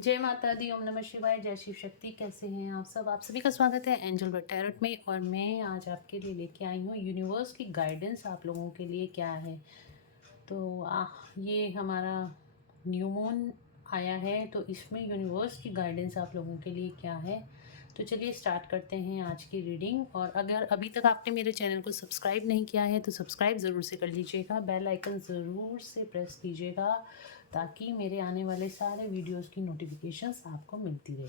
जय माता दी, ओम नमः शिवाय, जय शिव शक्ति। कैसे हैं आप सब? आप सभी का स्वागत है एंजल बर्ड टैरोट में। और मैं आज आपके लिए लेके आई हूँ यूनिवर्स की गाइडेंस आप लोगों के लिए क्या है। तो ये हमारा न्यू मून आया है, तो इसमें यूनिवर्स की गाइडेंस आप लोगों के लिए क्या है। तो चलिए स्टार्ट करते हैं आज की रीडिंग। और अगर अभी तक आपने मेरे चैनल को सब्सक्राइब नहीं किया है तो सब्सक्राइब ज़रूर से कर लीजिएगा, बेल आइकन ज़रूर से प्रेस कीजिएगा ताकि मेरे आने वाले सारे वीडियोस की नोटिफिकेशंस आपको मिलती रहे।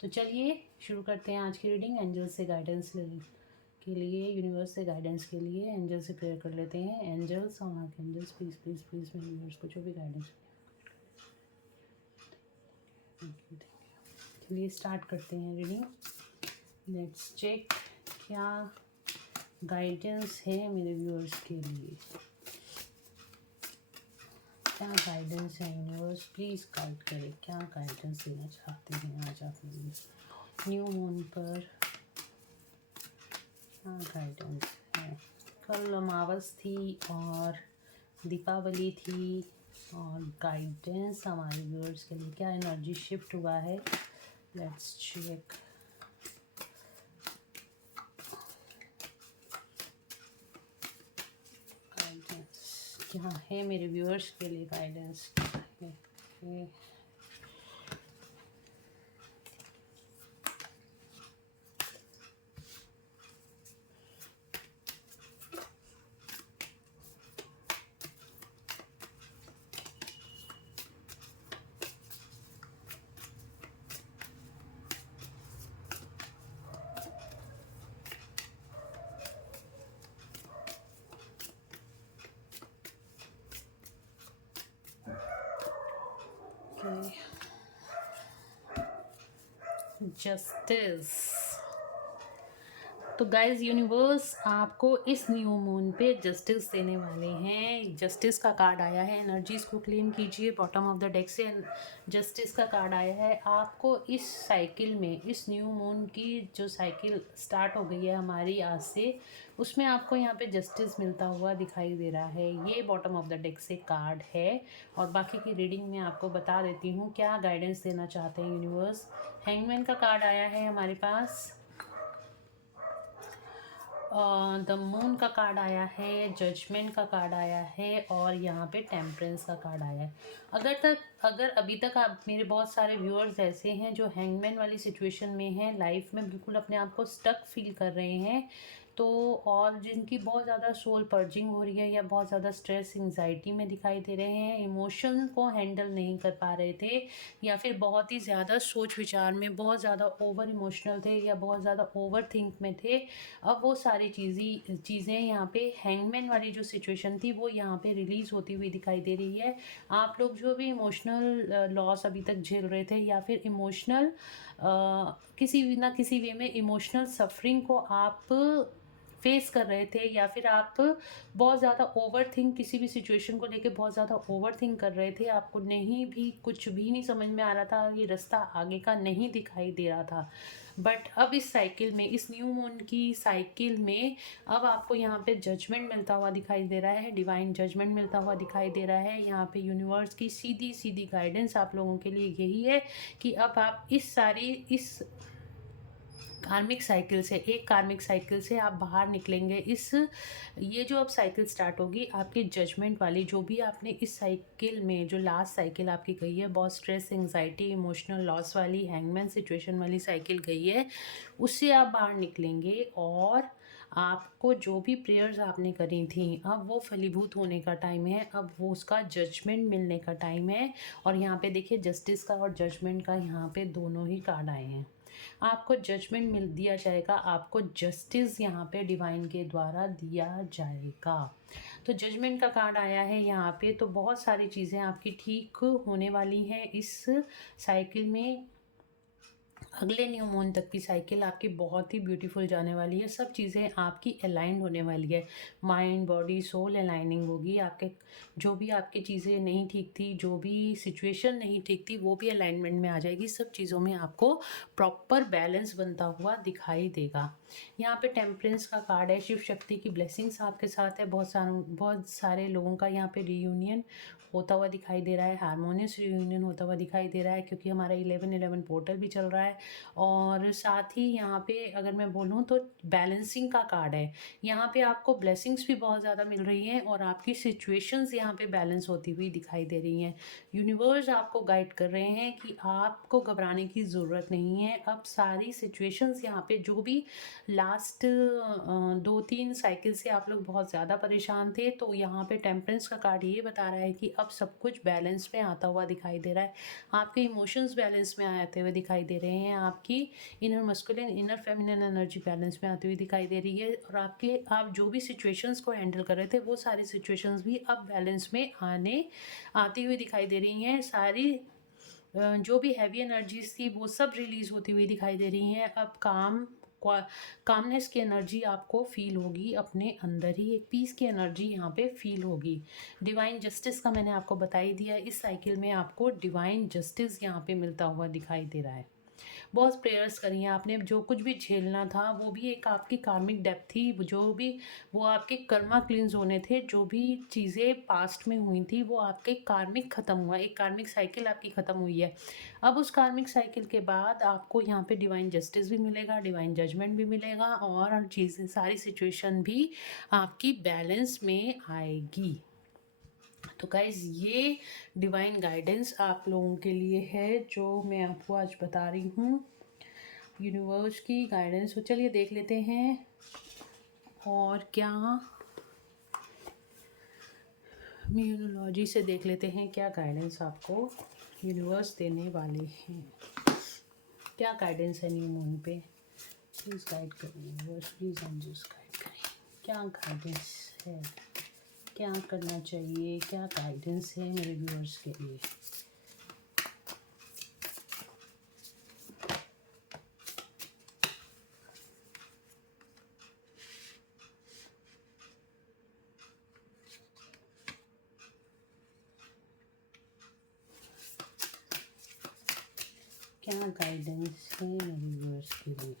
तो चलिए शुरू करते हैं आज की रीडिंग। एंजल से गाइडेंस के लिए, यूनिवर्स से गाइडेंस के लिए एंजल से प्रेयर कर लेते हैं। एंजल्स और आर्कएंजल्स, प्लीज़ प्लीज़ प्लीज़ मेरे यूनिवर्स को जो भी गाइडेंस। चलिए स्टार्ट करते हैं रीडिंग। लेट्स चेक क्या गाइडेंस है मेरे व्यूअर्स के लिए। क्या गाइडेंस है यूनिवर्स, प्लीज़ गाइड करें। क्या गाइडेंस देना चाहते हैं आज आप मुझे न्यू मून पर। क्या गाइडेंस है? कल अमावस थी और दीपावली थी, और गाइडेंस हमारे व्यूअर्स के लिए क्या एनर्जी शिफ्ट हुआ है। Let's check. गाइडेंस क्या है मेरे व्यूअर्स के लिए, गाइडेंस क्या है। जस्टिस। तो गाइज यूनिवर्स आपको इस न्यू मून पे जस्टिस देने वाले हैं। जस्टिस का कार्ड आया है, एनर्जीज को क्लेम कीजिए बॉटम ऑफ द डेक से। जस्टिस का कार्ड आया है। आपको इस साइकिल में, इस न्यू मून की जो साइकिल स्टार्ट हो गई है हमारी आज से, उसमें आपको यहाँ पे जस्टिस मिलता हुआ दिखाई दे रहा है। ये बॉटम ऑफ द डेक से कार्ड है। और बाकी की रीडिंग में आपको बता देती हूँ क्या गाइडेंस देना चाहते हैं यूनिवर्स। हैंगमैन का कार्ड आया है हमारे पास, द मून का कार्ड आया है, जजमेंट का कार्ड आया है, और यहाँ पे टेम्परेंस का कार्ड आया है। अगर अभी तक आप मेरे बहुत सारे व्यूअर्स ऐसे हैं जो हैंगमैन वाली सिचुएशन में हैं, लाइफ में बिल्कुल अपने आप को स्टक फील कर रहे हैं, तो और जिनकी बहुत ज़्यादा सोल पर्जिंग हो रही है या बहुत ज़्यादा स्ट्रेस एंजाइटी में दिखाई दे रहे हैं, इमोशन को हैंडल नहीं कर पा रहे थे, या फिर बहुत ही ज़्यादा सोच विचार में बहुत ज़्यादा ओवर इमोशनल थे या बहुत ज़्यादा ओवर थिंक में थे, अब वो सारी चीज़ें यहाँ पे हैंगमैन वाली जो सिचुएशन थी वो यहाँ पे रिलीज़ होती हुई दिखाई दे रही है। आप लोग जो भी इमोशनल लॉस अभी तक झेल रहे थे, या फिर इमोशनल किसी ना किसी वे में इमोशनल सफरिंग को आप फेस कर रहे थे, या फिर आप बहुत ज़्यादा ओवर थिंक, किसी भी सिचुएशन को लेके बहुत ज़्यादा ओवर थिंक कर रहे थे, आपको नहीं भी कुछ भी नहीं समझ में आ रहा था, ये रास्ता आगे का नहीं दिखाई दे रहा था। बट अब इस साइकिल में, इस न्यू मून की साइकिल में, अब आपको यहाँ पे जजमेंट मिलता हुआ दिखाई दे रहा है, डिवाइन जजमेंट मिलता हुआ दिखाई दे रहा है। यहाँ पे यूनिवर्स की सीधी सीधी गाइडेंस आप लोगों के लिए यही है कि अब आप इस कार्मिक साइकिल से, एक कार्मिक साइकिल से आप बाहर निकलेंगे। ये जो अब साइकिल स्टार्ट होगी आपकी जजमेंट वाली, जो भी आपने इस साइकिल में, जो लास्ट साइकिल आपकी गई है, बहुत स्ट्रेस एंजाइटी इमोशनल लॉस वाली हैंगमैन सिचुएशन वाली साइकिल गई है, उससे आप बाहर निकलेंगे। और आपको जो भी प्रेयर्स आपने करी थी, अब वो फलीभूत होने का टाइम है, अब वो उसका जजमेंट मिलने का टाइम है। और यहाँ पे देखिए जस्टिस का और जजमेंट का यहाँ पे दोनों ही कार्ड आए हैं। आपको जजमेंट मिल दिया जाएगा, आपको जस्टिस यहाँ पे डिवाइन के द्वारा दिया जाएगा। तो जजमेंट का कार्ड आया है यहाँ पे, तो बहुत सारी चीज़ें आपकी ठीक होने वाली हैं इस साइकिल में। अगले न्यू मून तक की साइकिल आपकी बहुत ही ब्यूटीफुल जाने वाली है। सब चीज़ें आपकी अलाइंड होने वाली है। माइंड, बॉडी, सोल अलाइनिंग होगी। आपके जो भी आपकी चीज़ें नहीं ठीक थी, जो भी सिचुएशन नहीं ठीक थी, वो भी अलाइनमेंट में आ जाएगी। सब चीज़ों में आपको प्रॉपर बैलेंस बनता हुआ दिखाई देगा। यहाँ पे टेम्परेंस का कार्ड है। शिव शक्ति की ब्लेसिंग्स आपके साथ है। बहुत सारे लोगों का यहाँ पे रियूनियन होता हुआ दिखाई दे रहा है। हारमोनियस रियूनियन होता हुआ दिखाई दे रहा है, क्योंकि हमारा 11/11 पोर्टल भी चल रहा है। और साथ ही यहाँ पे अगर मैं बोलूँ तो बैलेंसिंग का कार्ड है। यहाँ पे आपको ब्लेसिंग्स भी बहुत ज़्यादा मिल रही हैं और आपकी सिचुएशंस यहाँ पे बैलेंस होती हुई दिखाई दे रही हैं। यूनिवर्स आपको गाइड कर रहे हैं कि आपको घबराने की ज़रूरत नहीं है। अब सारी सिचुएशंस यहाँ पे जो भी लास्ट 2-3 साइकिल से आप लोग बहुत ज़्यादा परेशान थे, तो यहाँ पे टेम्परेंस का कार्ड ये बता रहा है कि अब सब कुछ बैलेंस में आता हुआ दिखाई दे रहा है। आपके इमोशंस बैलेंस में आते हुए दिखाई दे रहे हैं। आपकी inner masculine, inner feminine energy balance में आती हुई दिखाई दे रही है। और आप जो भी सिचुएशंस को हैंडल कर रहे थे, वो सारी सिचुएशंस भी अब बैलेंस में आती हुई दिखाई दे रही हैं। सारी जो भी हैवी एनर्जीज थी वो सब रिलीज होती हुई दिखाई दे रही हैं। अब कामनेस की एनर्जी आपको फील होगी अपने अंदर ही। एक पीस की एनर्जी यहाँ पे फील होगी। डिवाइन जस्टिस का मैंने आपको बता ही दिया। इस साइकिल में आपको डिवाइन जस्टिस यहाँ पे मिलता हुआ दिखाई दे रहा है। बहुत प्रेयर्स करी हैं आपने। जो कुछ भी झेलना था वो भी एक आपकी कार्मिक डेप्थ थी। जो भी वो आपके कर्मा क्लींस होने थे। जो भी चीज़ें पास्ट में हुई थी वो आपके कार्मिक ख़त्म हुआ। एक कार्मिक साइकिल आपकी ख़त्म हुई है। अब उस कार्मिक साइकिल के बाद आपको यहाँ पे डिवाइन जस्टिस भी मिलेगा, डिवाइन जजमेंट भी मिलेगा, और चीज़ें सारी सिचुएशन भी आपकी बैलेंस में आएगी। तो गाइज़, ये डिवाइन गाइडेंस आप लोगों के लिए है जो मैं आपको आज बता रही हूँ। यूनिवर्स की गाइडेंस। तो चलिए देख लेते हैं और क्या न्यूमरोलॉजी से देख लेते हैं क्या गाइडेंस आपको यूनिवर्स देने वाले हैं। क्या गाइडेंस है न्यू मून पे। प्लीज़ गाइड करें यूनिवर्स, प्लीज़ एंजल्स गाइड करें। क्या गाइडेंस है, क्या करना चाहिए, क्या गाइडेंस है मेरे व्यूअर्स के लिए। क्या गाइडेंस है मेरे व्यूअर्स के लिए।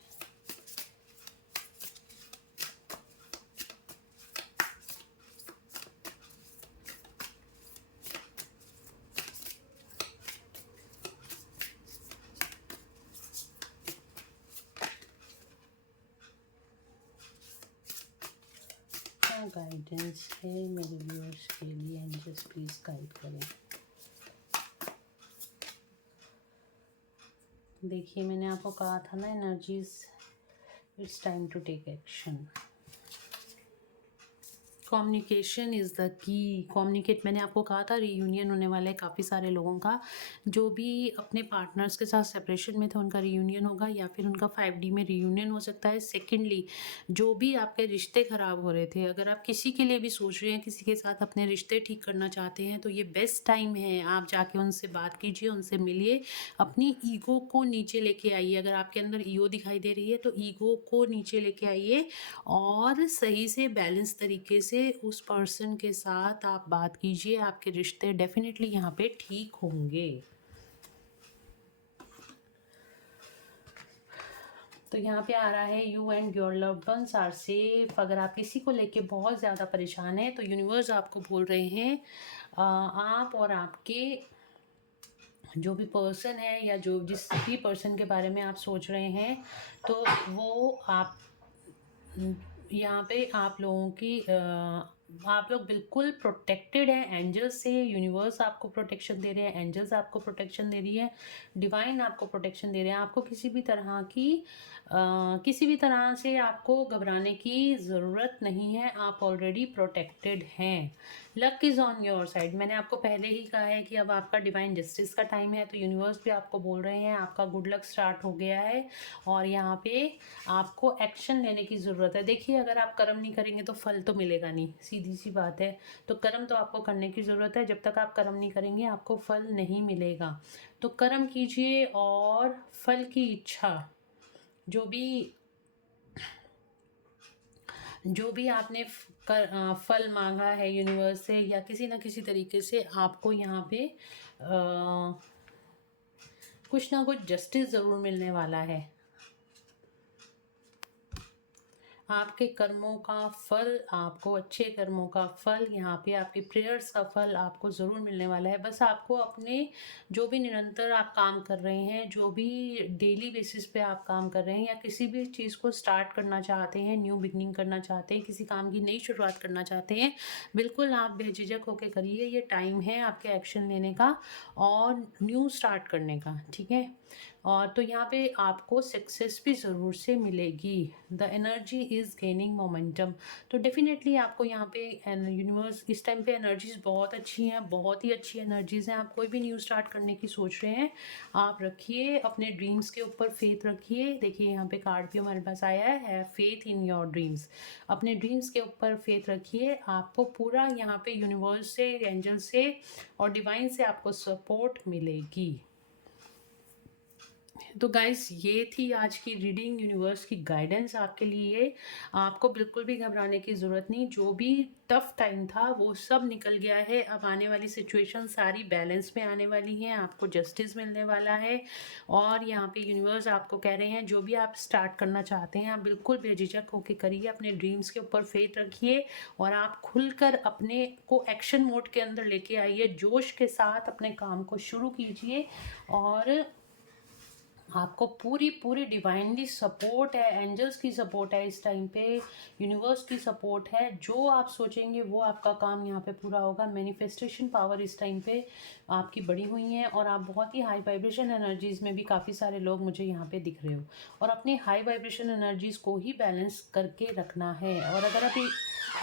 क्या गाइडेंस है मेरे व्यूअर्स के लिए। एंजल्स प्लीज़ गाइड करें। देखिए, मैंने आपको कहा था ना, energies, it's time to take action. Communication is the key. Communicate, मैंने आपको कहा था रीयूनियन होने वाला है काफ़ी सारे लोगों का। जो भी अपने पार्टनर्स के साथ सेपरेशन में थे उनका रीयूनियन होगा, या फिर उनका 5D में रीयूनियन हो सकता है। सेकेंडली, जो भी आपके रिश्ते ख़राब हो रहे थे, अगर आप किसी के लिए भी सोच रहे हैं, किसी के साथ अपने रिश्ते ठीक करना चाहते हैं, तो ये बेस्ट टाइम है। आप जाके उनसे बात कीजिए, उनसे मिलिए, अपनी ईगो को नीचे लेके आइए। अगर आपके अंदर ईगो दिखाई दे रही है तो ईगो को नीचे लेके आइए और सही से बैलेंस तरीके से उस पर्सन के साथ आप बात कीजिए। आपके रिश्ते डेफिनेटली यहाँ पे ठीक होंगे। तो यहाँ पे आ रहा है you and your loved ones are safe. अगर आप किसी को लेके बहुत ज़्यादा परेशान हैं तो यूनिवर्स आपको बोल रहे हैं आप और आपके जो भी पर्सन है, या जो जिस भी पर्सन के बारे में आप सोच रहे हैं, तो वो आप यहाँ पे आप लोगों की आप लोग बिल्कुल प्रोटेक्टेड हैं एंजल्स से। यूनिवर्स आपको प्रोटेक्शन दे रहे हैं, एंजल्स आपको प्रोटेक्शन दे रही है, डिवाइन आपको प्रोटेक्शन दे रहे हैं। आपको किसी भी तरह से आपको घबराने की ज़रूरत नहीं है। आप ऑलरेडी प्रोटेक्टेड हैं। Luck is on your side. मैंने आपको पहले ही कहा है कि अब आपका डिवाइन जस्टिस का टाइम है, तो यूनिवर्स भी आपको बोल रहे हैं आपका गुड लक स्टार्ट हो गया है और यहाँ पे आपको एक्शन लेने की ज़रूरत है। देखिए, अगर आप कर्म नहीं करेंगे तो फल तो मिलेगा नहीं, सीधी सी बात है। तो कर्म तो आपको करने की ज़रूरत है। जब तक आप कर्म नहीं करेंगे आपको फल नहीं मिलेगा। तो कर्म कीजिए और फल की इच्छा, जो भी आपने फल मांगा है यूनिवर्स से या किसी ना किसी तरीके से, आपको यहाँ पे कुछ ना कुछ जस्टिस ज़रूर मिलने वाला है। आपके कर्मों का फल, आपको अच्छे कर्मों का फल, यहाँ पे आपके प्रेयर्स का फल आपको ज़रूर मिलने वाला है। बस आपको अपने जो भी निरंतर आप काम कर रहे हैं, जो भी डेली बेसिस पे आप काम कर रहे हैं या किसी भी चीज़ को स्टार्ट करना चाहते हैं, न्यू बिगनिंग करना चाहते हैं, किसी काम की नई शुरुआत करना चाहते हैं, बिल्कुल आप बेझिझक होकर करिए। ये टाइम है आपके एक्शन लेने का और न्यू स्टार्ट करने का, ठीक है। और तो यहाँ पे आपको सक्सेस भी ज़रूर से मिलेगी। The energy is gaining momentum. तो डेफिनेटली आपको यहाँ पे यूनिवर्स इस टाइम पे एनर्जीज बहुत अच्छी हैं, बहुत ही अच्छी एनर्जीज हैं। आप कोई भी न्यू स्टार्ट करने की सोच रहे हैं, आप रखिए अपने ड्रीम्स के ऊपर फेथ रखिए। देखिए यहाँ पे कार्ड भी हमारे पास आया है फेथ इन योर ड्रीम्स। अपने ड्रीम्स के ऊपर फेथ रखिए, आपको पूरा यहाँ पे यूनिवर्स से, एंजल से और डिवाइन से आपको सपोर्ट मिलेगी। तो गाइस, ये थी आज की रीडिंग, यूनिवर्स की गाइडेंस आपके लिए। आपको बिल्कुल भी घबराने की ज़रूरत नहीं। जो भी टफ टाइम था वो सब निकल गया है। अब आने वाली सिचुएशन सारी बैलेंस में आने वाली हैं, आपको जस्टिस मिलने वाला है। और यहाँ पे यूनिवर्स आपको कह रहे हैं जो भी आप स्टार्ट करना चाहते हैं, आप बिल्कुल बेझिझक होकर करिए, अपने ड्रीम्स के ऊपर फेथ रखिए और आप खुलकर अपने को एक्शन मोड के अंदर लेके आइए। जोश के साथ अपने काम को शुरू कीजिए और आपको पूरी पूरी डिवाइनली सपोर्ट है, एंजल्स की सपोर्ट है इस टाइम पे, यूनिवर्स की सपोर्ट है। जो आप सोचेंगे वो आपका काम यहाँ पे पूरा होगा। मैनिफेस्टेशन पावर इस टाइम पे आपकी बढ़ी हुई है और आप बहुत ही हाई वाइब्रेशन एनर्जीज़ में भी काफ़ी सारे लोग मुझे यहाँ पे दिख रहे हो। और अपने हाई वाइब्रेशन एनर्जीज़ को ही बैलेंस करके रखना है। और अगर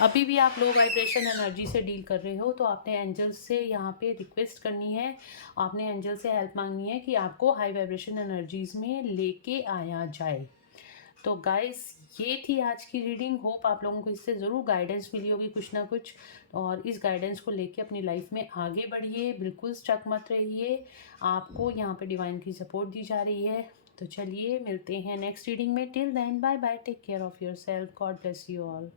अभी भी आप लो वाइब्रेशन एनर्जी से डील कर रहे हो तो आपने एंजल्स से यहाँ पे रिक्वेस्ट करनी है, आपने एंजल से हेल्प मांगनी है कि आपको हाई वाइब्रेशन एनर्जीज़ में लेके आया जाए। तो गाइस, ये थी आज की रीडिंग। होप आप लोगों को इससे ज़रूर गाइडेंस मिली होगी कुछ ना कुछ, और इस गाइडेंस को लेके अपनी लाइफ में आगे बढ़िए, बिल्कुल स्टक मत रहिए। आपको यहाँ पे डिवाइन की सपोर्ट दी जा रही है। तो चलिए मिलते हैं नेक्स्ट रीडिंग में। Till then bye bye, take care of yourself, God bless you all.